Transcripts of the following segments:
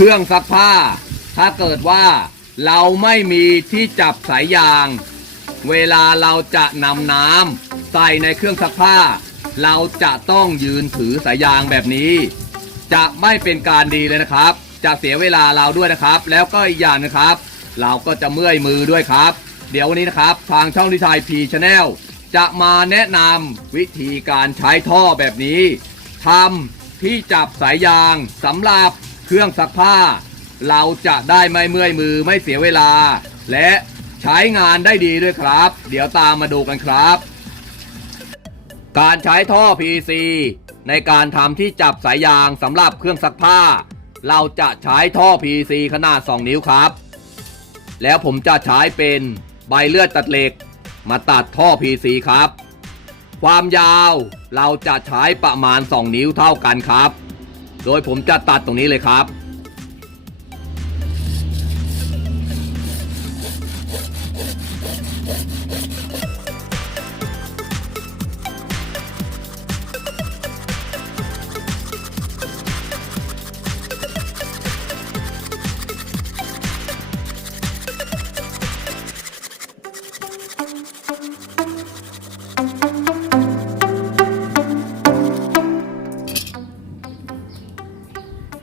เครื่องซักผ้า ถ้าเกิดว่าเราไม่มีที่จับสายยาง เวลาเราจะนำน้ำใส่ในเครื่องซักผ้า เราจะต้องยืนถือสายยางแบบนี้ จะไม่เป็นการดีเลยนะครับ จะเสียเวลาเราด้วยนะครับ แล้วก็อีกอย่างนะครับ เราก็จะเมื่อยมือด้วยครับ เดี๋ยววันนี้นะครับ ทางช่องทิทายพีชาแนลจะมาแนะนำวิธีการใช้ท่อแบบนี้ทำที่จับสายยางสำหรับ เครื่องซักผ้า เราจะได้ไม่เมื่อยมือไม่เสียเวลา และใช้งานได้ดีด้วยครับ เดี๋ยวตามมาดูกันครับ การใช้ท่อ PC ในการทำที่จับสายยางสำหรับเครื่องซักผ้า เราจะใช้ท่อ PC ขนาด 2 นิ้วครับ แล้วผมจะใช้เป็นใบเลือดตัดเหล็ก มาตัดท่อ PC ครับ ความยาวเราจะใช้ประมาณ 2 นิ้วเท่ากันครับ โดยผมจะตัดตรงนี้เลยครับ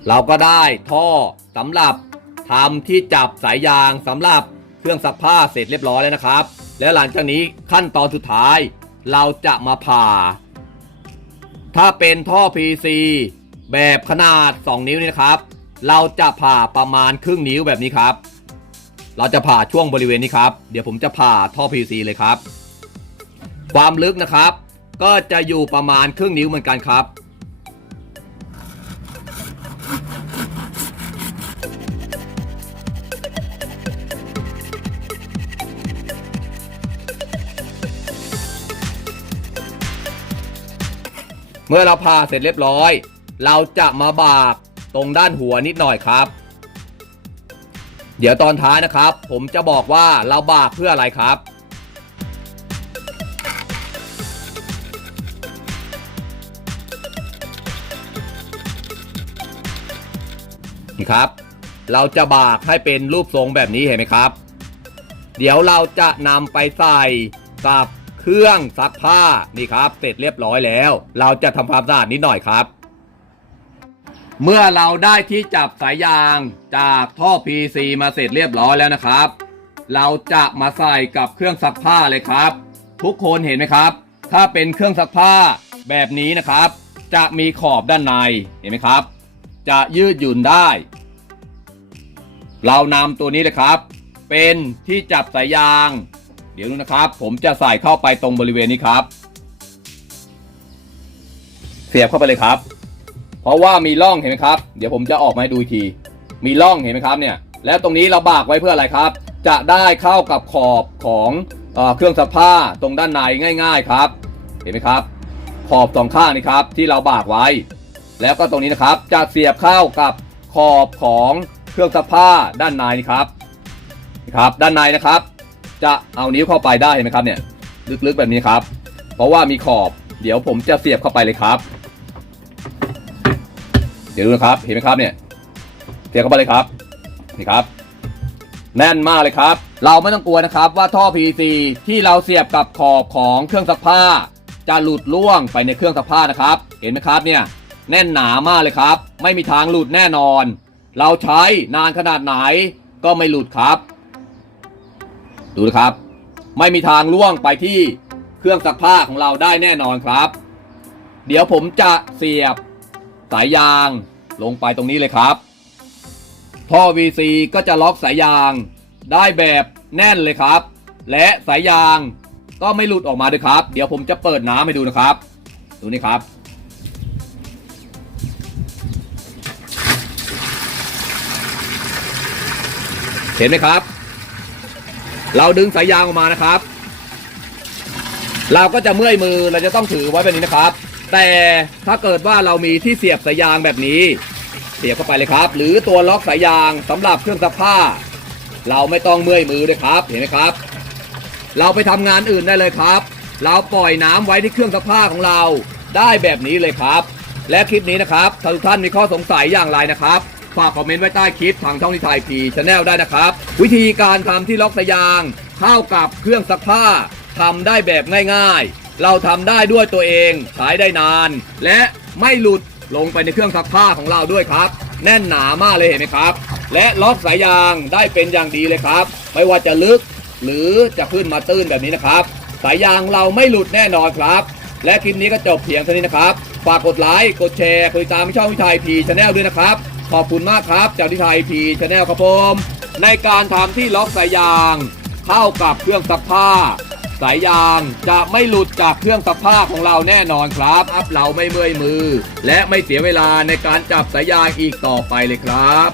เราก็ได้ท่อสำหรับทำที่จับสายยางสำหรับเครื่องซักผ้าเสร็จเรียบร้อยแล้วนะครับ แล้วหลังจากนี้ขั้นตอนสุดท้าย เราจะมาผ่า ถ้าเป็นท่อ PC แบบขนาด 2 นิ้วนี่นะครับ เราจะผ่าประมาณครึ่งนิ้วแบบนี้ครับ เราจะผ่าช่วงบริเวณนี้ครับ เดี๋ยวผมจะผ่าท่อ PC เลยครับ ความลึกนะครับ ก็จะอยู่ประมาณครึ่งนิ้วเหมือนกันครับ เมื่อเราผ่าเสร็จเรียบร้อย เราจะมาบากตรงด้านหัวนิดหน่อยครับ เดี๋ยวตอนท้ายนะครับ ผมจะบอกว่าเราบากเพื่ออะไรครับ นี่ครับ เราจะบากให้เป็นรูปทรงแบบนี้เห็นไหมครับ เดี๋ยวเราจะนำไปใส่กับ เครื่องซักผ้านี่ครับ เสร็จเรียบร้อยแล้ว เราจะทำความสะอาดนิดหน่อยครับ เมื่อเราได้ที่จับสายยางจากท่อ PC มาเสร็จเรียบร้อยแล้วนะครับ เราจะมาใส่กับเครื่องซักผ้าเลยครับ ทุกคนเห็นไหมครับ ถ้าเป็นเครื่องซักผ้าแบบนี้นะครับ จะมีขอบด้านในเห็นไหมครับ จะยืดหยุ่นได้ เรานำตัวนี้เลยครับ เป็นที่จับสายยาง เดี๋ยวดูนะครับ ผมจะใส่เข้าไปตรงบริเวณนี้ครับ เสียบเข้าไปเลยครับ เพราะว่ามีร่องเห็นไหมครับ เดี๋ยวผมจะออกมาให้ดูอีกที มีร่องเห็นไหมครับเนี่ย แล้วตรงนี้เราบากไว้เพื่ออะไรครับ จะได้เข้ากับขอบของเอเครื่องซักผ้าตรงด้านในง่าย ๆครับ เห็นไหมครับ ขอบสองข้างนี่ครับ ที่เราบากไว้ แล้วก็ตรงนี้นะครับจะเสียบเข้ากับขอบของเครื่องซักผ้าด้านในนี่ครับนี่ครับ ด้านในนะครับ จะเอานิ้วเข้าไปได้เห็นไหมครับเนี่ยลึกๆแบบนี้ครับ เพราะว่ามีขอบเดี๋ยวผมจะเสียบเข้าไปเลยครับ เดี๋ยวดูนะครับเห็นไหมครับเนี่ยเสียบเข้าไปเลยครับนี่ครับ แน่นมากเลยครับ เราไม่ต้องกลัวนะครับว่าท่อ PVC ที่เราเสียบกับขอบของเครื่องซักผ้า จะหลุดล่วงไปในเครื่องซักผ้านะครับ เห็นไหมครับเนี่ยแน่นหนามากเลยครับ ไม่มีทางหลุดแน่นอน เราใช้นานขนาดไหนก็ไม่หลุดครับ ดูนะครับ ไม่มีทางล่วงไปที่เครื่องซักผ้าของเราได้แน่นอนครับ เดี๋ยวผมจะเสียบสายยางลงไปตรงนี้เลยครับท่อ VC ก็จะล็อกสายยางได้แบบแน่นเลยครับ และสายยางก็ไม่หลุดออกมาด้วยครับ เดี๋ยวผมจะเปิดน้ำให้ดูนะครับ ดูนี่ครับ เห็นไหมครับ เราดึงสายยางออกมานะครับ เราก็จะเมื่อยมือเราจะต้องถือไว้แบบนี้นะครับ แต่ถ้าเกิดว่าเรามีที่เสียบสายยางแบบนี้ เสียบเข้าไปเลยครับ หรือตัวล็อกสายยางสำหรับเครื่องซักผ้า เราไม่ต้องเมื่อยมือด้วยครับ เห็นไหมครับ เราไปทำงานอื่นได้เลยครับ เราปล่อยน้ำไว้ที่เครื่องซักผ้าของเราได้แบบนี้เลยครับ และคลิปนี้นะครับถ้าทุกท่านมีข้อสงสัยอย่างไรนะครับ ฝากคอมเมนต์ไว้ใต้คลิปทางช่องนิทายพีชแนลได้นะครับ วิธีการทำที่ล็อกสายยางเข้ากับเครื่องซักผ้าทำได้แบบง่ายๆ เราทำได้ด้วยตัวเองใช้ได้นาน และไม่หลุดลงไปในเครื่องซักผ้าของเราด้วยครับ แน่นหนามากเลยเห็นไหมครับ และล็อกสายยางได้เป็นอย่างดีเลยครับ ไม่ว่าจะลึกหรือจะขึ้นมาตื้นแบบนี้นะครับ สายยางเราไม่หลุดแน่นอนครับ และคลิปนี้ก็จบเพียงเท่านี้นะครับ ฝากกดไลค์กดแชร์กดติดตามช่องวิทยพีชาแนลด้วยนะครับ ขอบคุณมากครับ จากวิทยพีชาแนลครับผม ในการทำที่ล็อกสายยาง เข้ากับเครื่องซักผ้า สายยางจะไม่หลุดจากเครื่องซักผ้าของเราแน่นอนครับอัพเราไม่เมื่อยมือ และไม่เสียเวลาในการจับสายยางอีกต่อไปเลยครับ